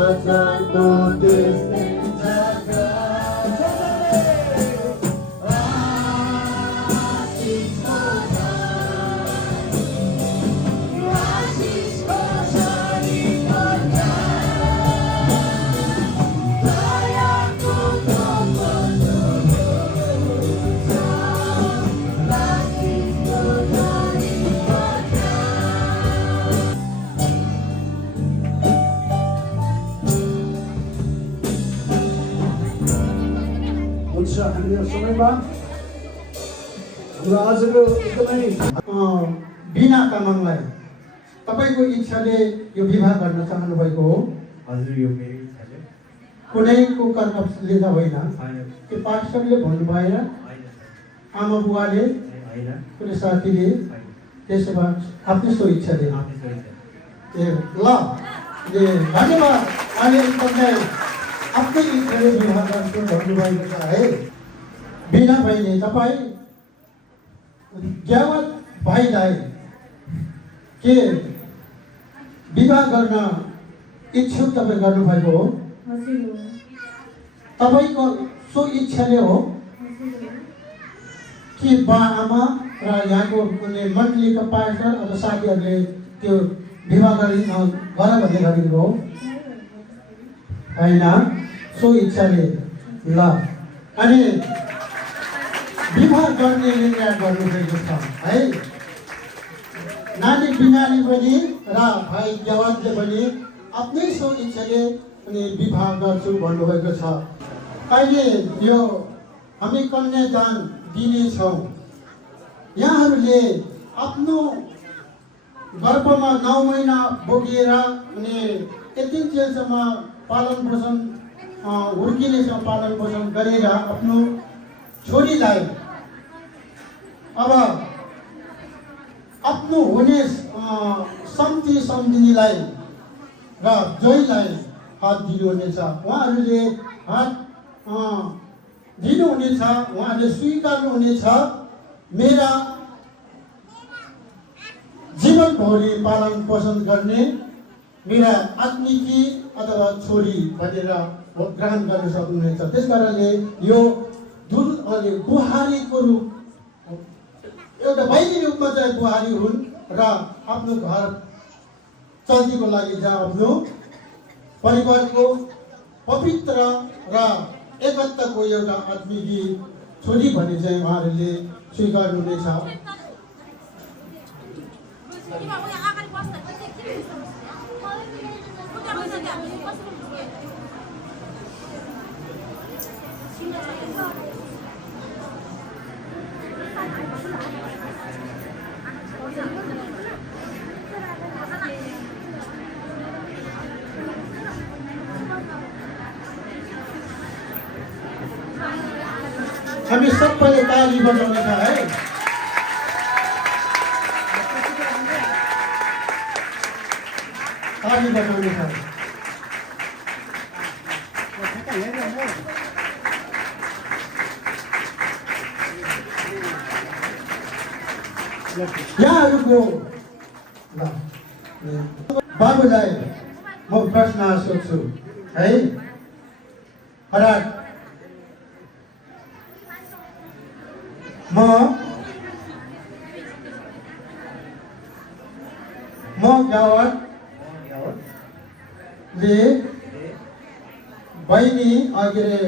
वचनको त्यसले जगा हाम्रो समयमा हाम्रो आजको एकदमै बिना तामाङलाई तपाईको इच्छाले यो विवाह गर्न चाहनु भएको हो? हजुर, यो मेरो इच्छाले कुनैको कर्मले त होइन, त्यो पास्टरले भन्नु भएन, आमा बुवाले होइन, कुनै साथीले, त्यसो भए आफ्नै सो इच्छाले। ए ल धन्यवाद। अहिले तपाईँलाई आफ्नै इच्छाले विवाह गर्छु भन्नुभएको छ है। बिना भाइले तपाईँ ज्ञावत भाइलाई के विवाह गर्न इच्छुक तपाईँ गर्नुभएको हो? तपाईँको सो इच्छाले हो कि बा आमा र यहाँको कुनै मण्डलीका पास्टर अथवा साथीहरूले त्यो विवाह गर भन्ने गरेको हो? होइन, सो इच्छाले। ल अनि विवाह गर्ने निर्णय गर्नुभएको छ है। नानी बिनाले पनि र भाइ ज्ञावतले पनि आफ्नै सो इच्छाले अनि विवाह गर्छु भन्नुभएको छ। अहिले यो हामी कन्यादान दिनेछौँ। यहाँहरूले आफ्नो गर्भमा 9 महिना बोकेर अनि यति जेलसम्म पालन पोषण हुर्किनेसम्म पालन पोषण गरेर आफ्नो छोरीलाई अब आफ्नो हुने सम्झिनीलाई र जोइलाई हात दिनुहुनेछ। उहाँहरूले हात दिनुहुनेछ, उहाँहरूले स्वीकार्नुहुनेछ। मेरा जीवनभरि पालन पोषण गर्ने मेरा आत्मिकी अथवा छोरी भनेर ग्रहण गर्न सक्नुहुनेछ। त्यस कारणले यो बुहारीको रूप, एउटा बाहिरी रूपमा चाहिँ बुहारी हुन् र आफ्नो घर चल्तीको लागि जहाँ आफ्नो परिवारको पवित्र र एकताको एउटा आत्मिकी छोरी भन्ने चाहिँ उहाँहरूले स्वीकार्नुहुनेछ। हामी सबैले ताली बजाउने छ है। ताली बजाउने छ। यहाँहरूको बाबुलाई म प्रश्न सोध्छु है। हराट म गावतले बहिनी के अरे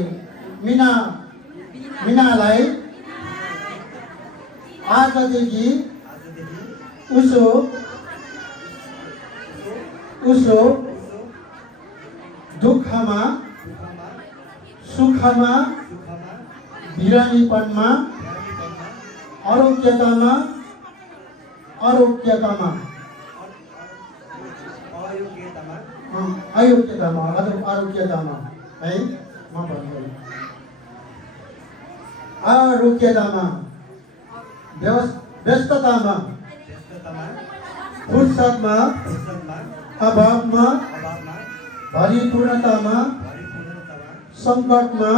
मिनालाई आजदेखि उसो दुःखमा सुखमा बिरामीपनमा अयोग्यतामा है म भन्छु आरोग्यतामा व्यस्ततामा फुर्सदमा अभावमा भरिपूर्णतामा सङ्कटमा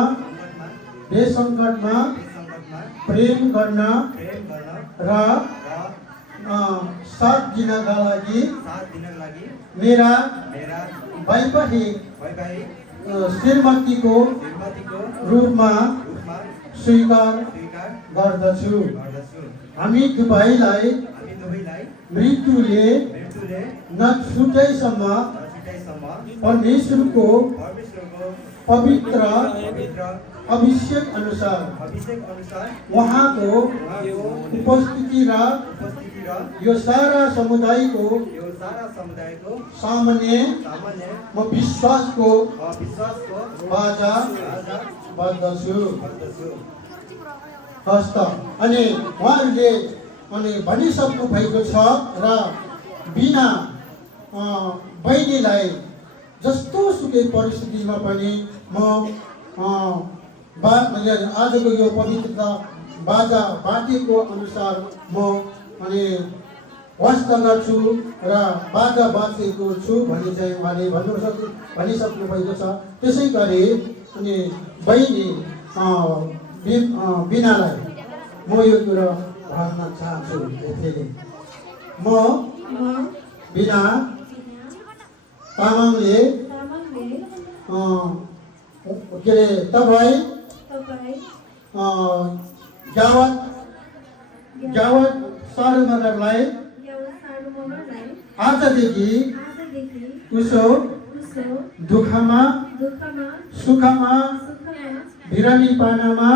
बेसङ्कटमा प्रेम गर्न र साथ दिनका लागि मेरा मेरा वैवाहिक वैवाहिक श्रीमतीको श्रीमतीको रूपमा रूपमा स्वीकार स्वीकार गर्दछु। गर्दछु। हामी दुवैलाई हामी दुवैलाई मृत्युले मृत्युले नछुटेसम्म नछुटाइसम्म परमेश्वरको परमेश्वरको पवित्र पवित्र अभिषेक अनुसार अभिषेक अनुसार उहाँको उहाँको उपस्थिति र उपस्थिति र यो सारा समुदायको यो सारा समुदायको सामान्य सामान्य म विश्वासको विश्वासको बाजा आजा बद्दछु। गर्दछु। हस्त अनि उहाँहरूले अनि भनिसक्नु भएको छ र बिना बहिनीलाई जस्तो सुकै परिस्थितिमा पनि म आजको यो पवित्रता बाजा बाटेको अनुसार म अनि वास्ता गर्छु र बाजा बाँचेको छु भन्ने चाहिँ उहाँले भनिसक्नु भएको छ। त्यसै गरी अनि बहिनी बिनालाई म यो कुरो भन्न चाहन्छु। त्यसैले म बिना तामाङले के अरे तपाईँ गावत सारुमगरलाई आजदेखि उसो दुःखमा सुखमा बिरामीपनामा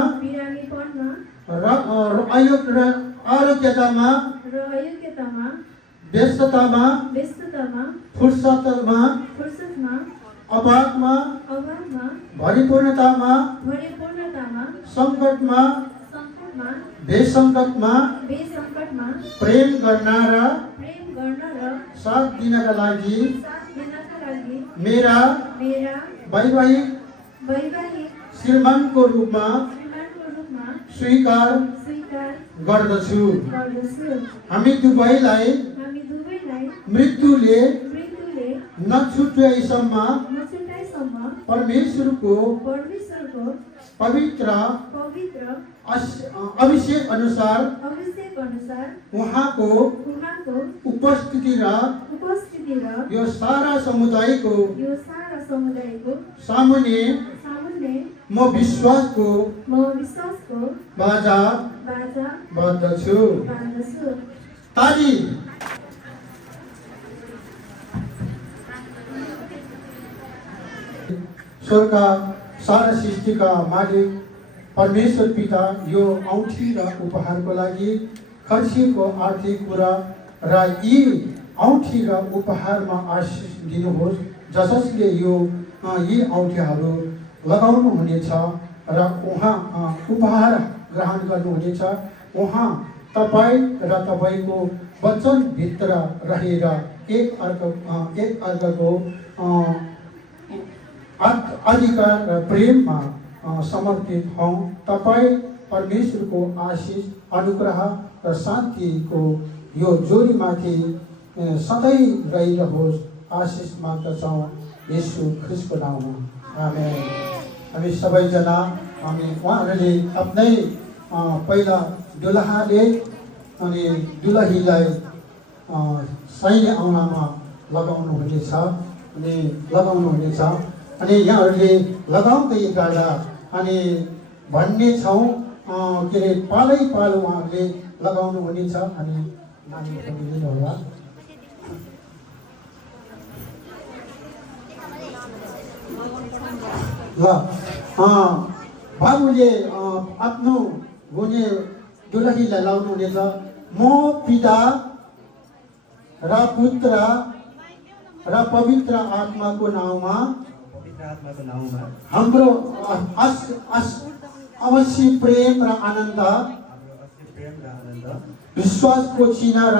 र आरोग्यतामा व्यस्ततामा फुर्सदमा अभावमा भरिपूर्णतामा सङ्कटमा बेसङ्कटमा प्रेम गर्न र साथ दिनका लागि मेरा वैवाहिक श्रीमानको रूपमा स्वीकार गर्दछु। हामी दुवैलाई मृत्युले नछुटाइसम्म परमेश्वरको पवित्र अभिषेक अनुसार उहाँको उपस्थिति र यो सारा समुदायको सामुन्ने म विश्वासको बाजा बद्दछु। ताली। स्वर्ग सारा सृष्टिका मालिक परमेश्वर पिता यो औँठी र उपहारको लागि खर्चिएको आर्थिक कुरा र यी औँठी र उपहारमा आशिष दिनुहोस्, जसले यी औँठीहरू लगाउनु हुनेछ र उहाँ उपहार ग्रहण गर्नुहुनेछ। उहाँ तपाईँ र तपाईँको वचनभित्र रहेर एक अर्काको अधिकार र प्रेममा समर्पित हौँ। तपाईँ परमेश्वरको आशिष अनुग्रह र शान्तिको यो जोडीमाथि सधैँ रहिरहोस्। आशिष माग्दछौँ येशू ख्रिस्टको नाममा, आमेन। हामी सबैजना उहाँहरूले आफ्नै पहिला दुलहाले अनि दुलहीलाई सैन्य औँलामा लगाउनु हुनेछ अनि यहाँहरूले लगाउँदै गर्दा अनि भन्ने छौँ के अरे पालै पालो उहाँहरूले लगाउनु हुनेछ। अनि नानीहरू दिनुहोला। ल बाबुले आफ्नो हुने दुलहीलाई लाउनु हुनेछ। म पिता र पुत्र र पवित्र आत्माको नाउँमा हाम्रो अवश्य प्रेम र आनन्द विश्वासको चिन्ह र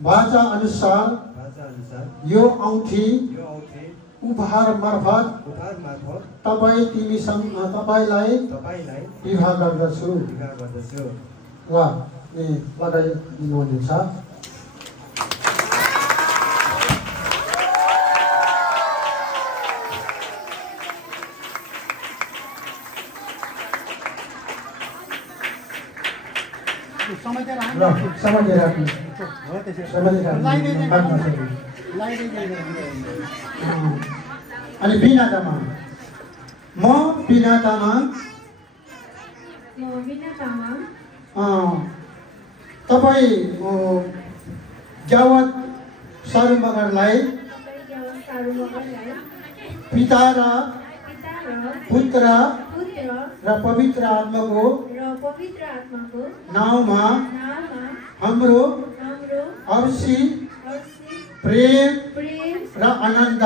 बाचा अनुसार यो औँठी उपहार मार्फत तपाईँलाई विवाह गर्दछु। ल लगाइदिनुहुनेछ। समातेर ल समातेर राख्नु समातेर राख्नु अनि बिना तामाङ म बिना तामाङ तपाईँ ग्यावत सारू मगरलाई पिता र पुत्र र पवित्र आत्माको नाउँमा हाम्रो औँसी प्रेम र अनन्त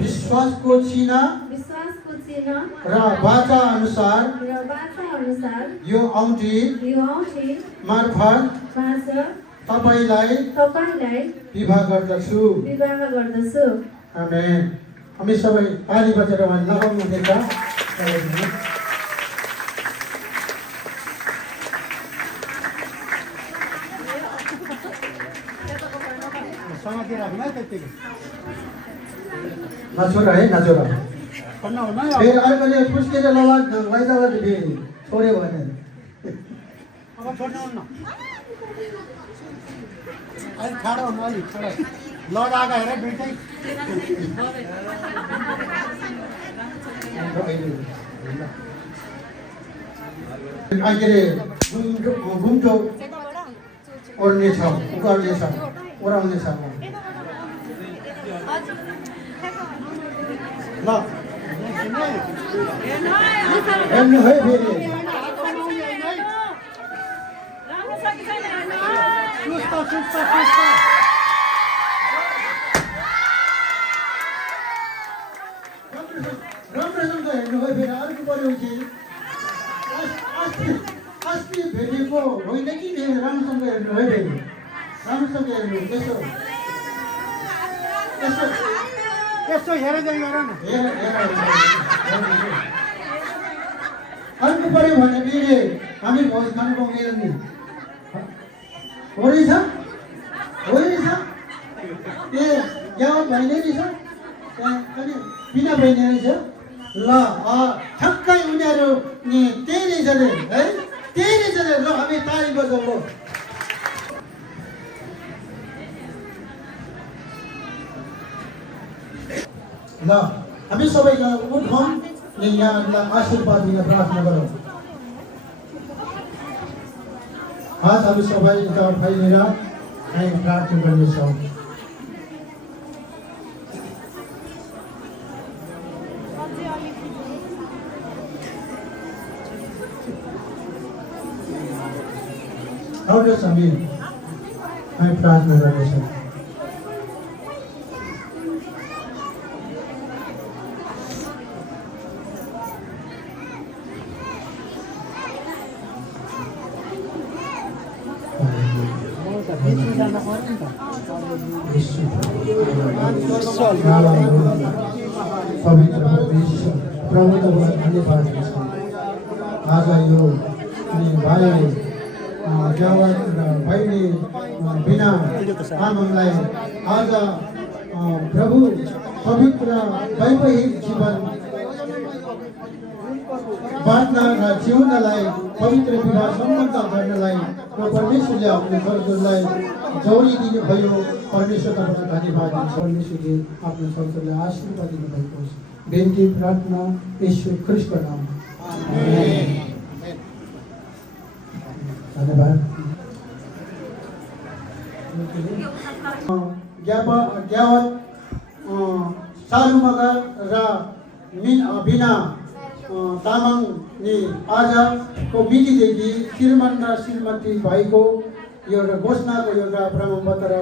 विश्वासको चिन्ह र वाचा अनुसार यो औँठी मार्फत तपाईलाई विवाह गर्दछु। आमेन। हामी सबै ताली बजेर उहाँ लगाउनु हुँदैछ। नछोरा है नछोरा फेरि अर्कोले पुस्केर लैजाँदा फेरि छोड्यो भने अब छोड्नुहुन्न अलिक ठाडो हुनु अलिक ठाडो लड आएको हेर दुइटै के अरे घुम्टो ओर्ने छ उकाल्ने छ ओराउने छ ल हेर्नु है फेरि राम्रोसँग हेर्नु है फेरि अर्को पर्यो कि अस्ति भेटेको होइन कि राम्रोसँग हेर्नु है फेरि राम्रोसँग हेर्नु त्यसो त्यसो यसो हेरेर हेर न अर्को पर्यो भने फेरि हामी भोज खानु पाउँदैन नि हो रहेछ ए यहाँ भइने रहेछ त्यहाँ पनि बिना बहिनी रहेछ ल ठक्कै उनीहरू नि त्यही रहेछ रे है त्यही रहेछ रे ल हामी ताली बजाउँ ल हामी सबैजना उठौँ अनि यहाँहरूलाई आशीर्वाद दिन प्रार्थना गरौँ। आज हामी सबै यता फैलिएर हामी प्रार्थना गर्नेछौँ। आउनुहोस् हामी प्रार्थना गर्नेछौँ। पवित्र प्रभु तपाईँ धन्यवाद दिन्छ। आज यो भाइले ग्यावत र बहिनी बिना तामाङलाई आज प्रभु पवित्र वैवाहिक जीवन बाँच्न र जिउनलाई पवित्र विवाह सम्बन्ध गर्नलाई परमेश्वरले आफ्नो छोराछोरीलाई जोडी दिनुभयो। परमेश्वर तपाईँलाई धन्यवाद दिन्छ। परमेश्वरले आफ्नो छोराछोरीलाई आशीर्वाद दिनुभएको होस्। बिन्ती प्रार्थना यीशु ख्रीष्टको नाममा आमेन। धन्यवाद। ग्यावत सारू मगर र बिना तामाङ नि आजको मितिदेखि श्रीमान र श्रीमती भाइको एउटा घोषणाको एउटा प्रमाणपत्र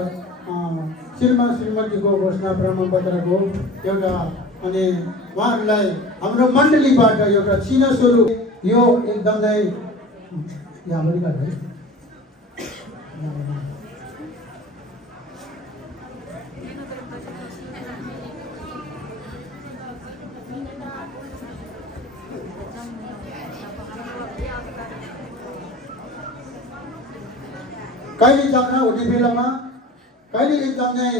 श्रीमान श्रीमतीको घोषणा प्रमाणपत्रको एउटा अनि उहाँहरूलाई हाम्रो मण्डलीबाट एउटा चिन्ह स्वरूप यो एकदमै यहाँबाट है कहिले झगडा हुने बेलामा कहिले एकदमै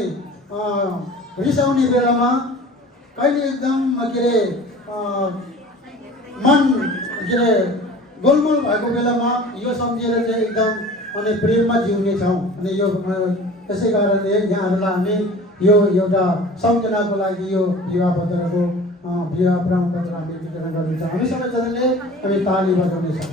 रिसाउने बेलामा कहिले एकदम के अरे मन के अरे गोलमोल भएको बेलामा यो सम्झेर चाहिँ एकदम अनि प्रेममा जिउनेछौँ। अनि यो त्यसै कारणले यहाँहरूलाई हामी यो एउटा सम्झनाको लागि यो विवाह पत्रको विवाह प्रमाणपत्र हामी वितरण गर्नेछौँ। हामी सबैजनाले हामी ताली बजाउनेछौँ।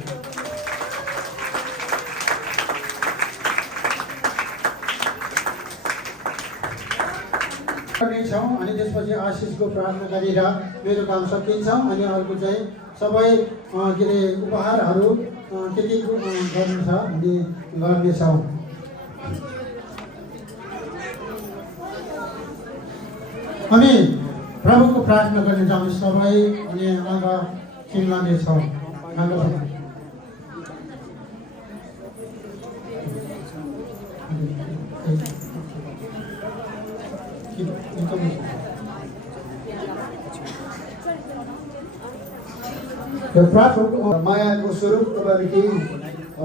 गर्नेछौँ अनि त्यसपछि आशिषको प्रार्थना गरेर मेरो काम सकिन्छ। अनि अर्को चाहिँ सबै के अरे उपहारहरू के गर्नु छ हामी गर्नेछौँ। हामी प्रभुको प्रार्थना गर्नेछौँ हामी सबै अनि आँगा चिन्लानेछौँ। प्रार्थनाको मायाको स्वरूप तपाईँले केही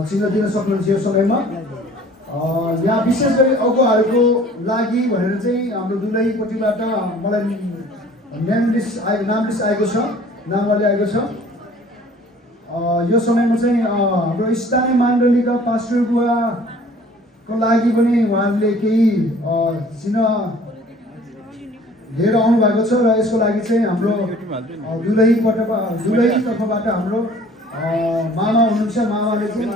चिन्ह दिन सक्नुहुन्छ यो समयमा। यहाँ विशेष गरी अगुवाहरूको लागि भनेर चाहिँ हाम्रो दुलहीपट्टिबाट मलाई नाम लिस्ट आएको छ, नामवाली आएको छ। यो समयमा चाहिँ हाम्रो स्थानीय मण्डलीका पास्टर बुवाको लागि पनि उहाँहरूले केही चिन्ह लिएर आउनु भएको छ र यसको लागि चाहिँ हाम्रो दुलही तर्फबाट हाम्रो मामा हुनुहुन्छ। मामाले चाहिँ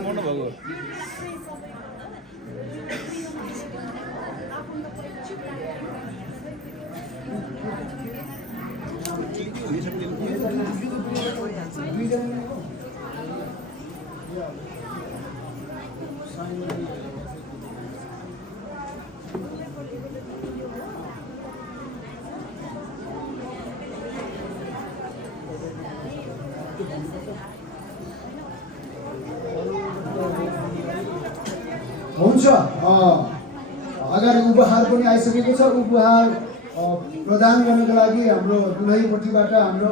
हुन्छ। अगाडि उपहार पनि आइसकेको छ। उपहार प्रदान गर्नको लागि हाम्रो दुलहीपट्टिबाट हाम्रो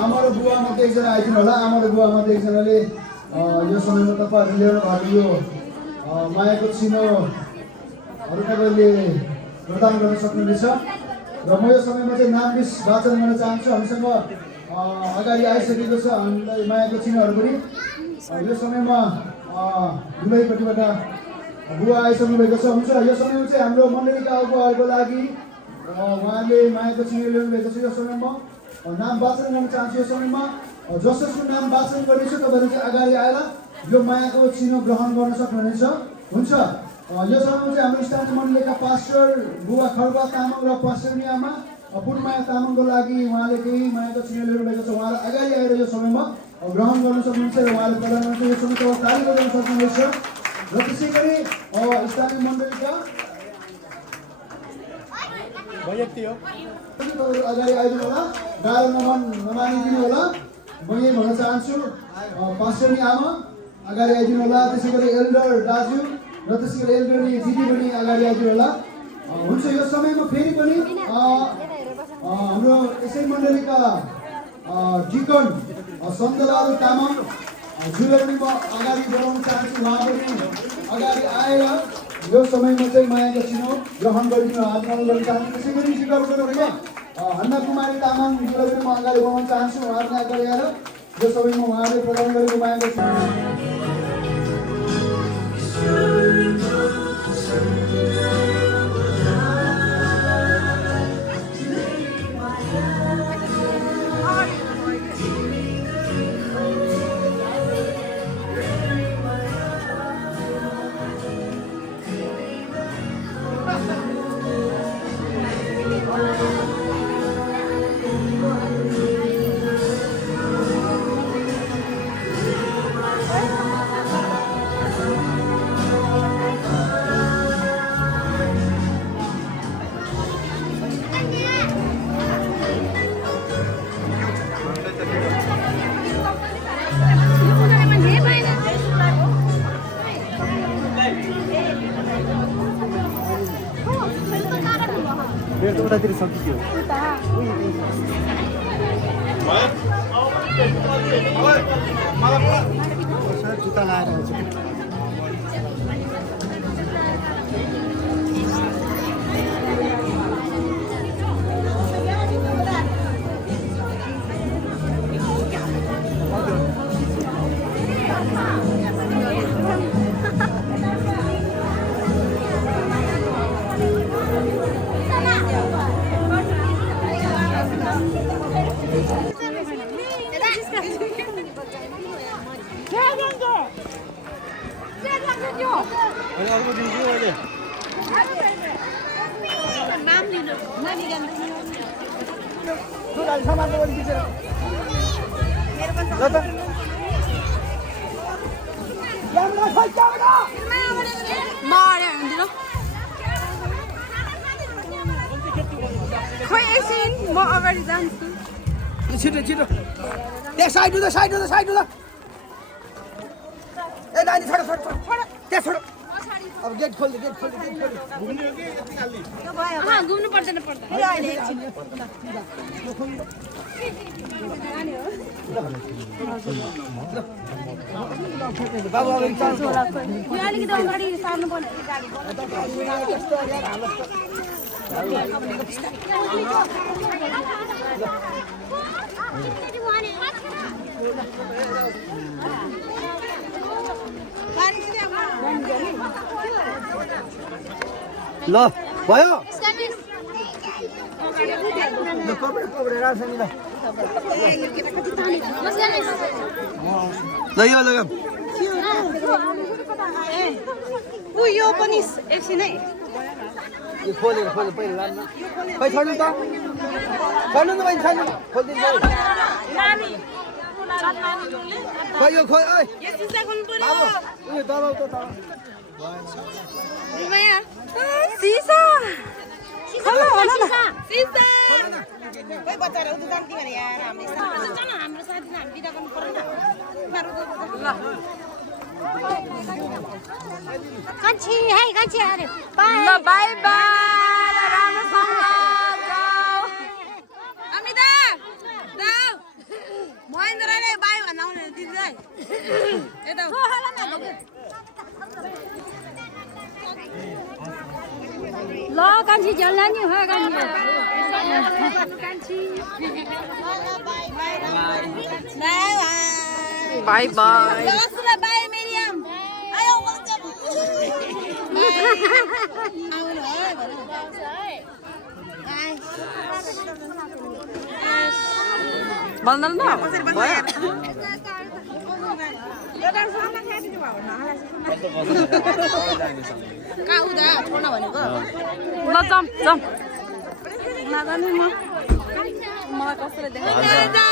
आमा र बुवा मध्ये एकजना आइदिनु होला। आमा र बुवा मध्ये एकजनाले यो समयमा तपाईँहरूले ल्याउनु भएको यो मायाको चिन्हहरू तपाईँले प्रदान गर्न सक्नुहुनेछ। र म यो समयमा चाहिँ नाम लिस्ट वाचन गर्न चाहन्छु। हामीसँग अगाडि आइसकेको छ हामीलाई मायाको चिन्हहरू पनि। यो समयमा दुलहीपट्टिबाट बुवा आइसक्नु भएको छ। हुन्छ, यो समयमा चाहिँ हाम्रो मण्डलीका अगुवाहरूको लागि उहाँले मायाको चिन्ह ल्याउनु भएको छ। यो समयमा नाम वाचन गर्न चाहन्छु। यो समयमा जसको नाम वाचन गर्नेछ तपाईँहरू चाहिँ अगाडि आएर यो मायाको चिन्ह ग्रहण गर्न सक्नुहुनेछ। हुन्छ, यो समयमा चाहिँ हाम्रो स्थानीय मण्डलीका पास्टर बुवा खड्का तामाङ र पास्टरनी आमा पुनमाया तामाङको लागि उहाँले केही मायाको चिन्ह ल्याउनु भएको छ। उहाँले अगाडि आएर यो समयमा ग्रहण गर्न सक्नुहुन्छ र उहाँले प्रदान गर्नुहुन्छ। यो समय तपाईँ ताली बजाउन सक्नुहुनेछ। र त्यसै गरी स्थानीय मण्डलीका अगाडि आइदिनु होला। गाह्रो नमानिदिनु होला। म यही भन्न चाहन्छु, पास्टरनी आमा अगाडि आइदिनु होला। त्यसै गरी एल्डर दाजु र त्यसै गरी एल्डरनी दिदी पनि अगाडि आइदिनु होला। हुन्छ, यो समयमा फेरि पनि हाम्रो यसै मण्डलीका डिकन सन्तलाल तामाङ जुलाई पनि म अगाडि बढाउन चाहन्छु। उहाँ पनि अगाडि आएर यो समयमा चाहिँ मायाको चिन्ह ग्रहण गरिदिनु हात ग्रहण गर्न चाहन्छु। त्यसै गरी सिकाउनु हन्ना कुमारी तामाङ जुलाई पनि म अगाडि बढाउन चाहन्छु। उहाँहरूले अगाडि आएर यो समयमा उहाँले प्रदान गरेको मायाको चिन्ह उतातिर सकियो। जुत्ता लगाएर खोइ एकछिन म अगाडि जान्छु छिटो छिटो त्यहाँ साइड ल साइड ल साइड ल ए नानी छोड छोड छोड त्यहाँ छोड अब गेट खोल्दै गेट खोल्दै गेट खोल्दै घुम्नु पर्दैन बाबु अब यो अलिकति अगाडि सार्नु पर्ने ल भयो ल कपडा कपडा राख्छ नि ल ल यो लगाम यो पनि एकछिन है यो खोलेर खोले पहिला लानु खै छोड्नु त छोड्नु त बहिनी छोड्नु खोलिदिनु खै यो खोल ओइ बाबु उयो दबाउ त दबाउ सिसा खला होला न सिसा कोही बच्चाहरु दुकान के गरे यार हाम्रो साथीले हामी बिदा गर्नु पर्दैन ल कान्छी है कान्छी अरे बाइ ल बाइ बाइ राम्रोसँग जाऊ अमिता जाऊ महेन्द्रले बाइ भन्नाउने दिदी यता ल कान्छी झल्ला नि हो कान्छी बाइ बाइ बाइ मेरियम आयो भन्दैन न कहाँ उदा छोड्न भनेको ल जाम जाम नजाने मलाई कसैले देखाउँछ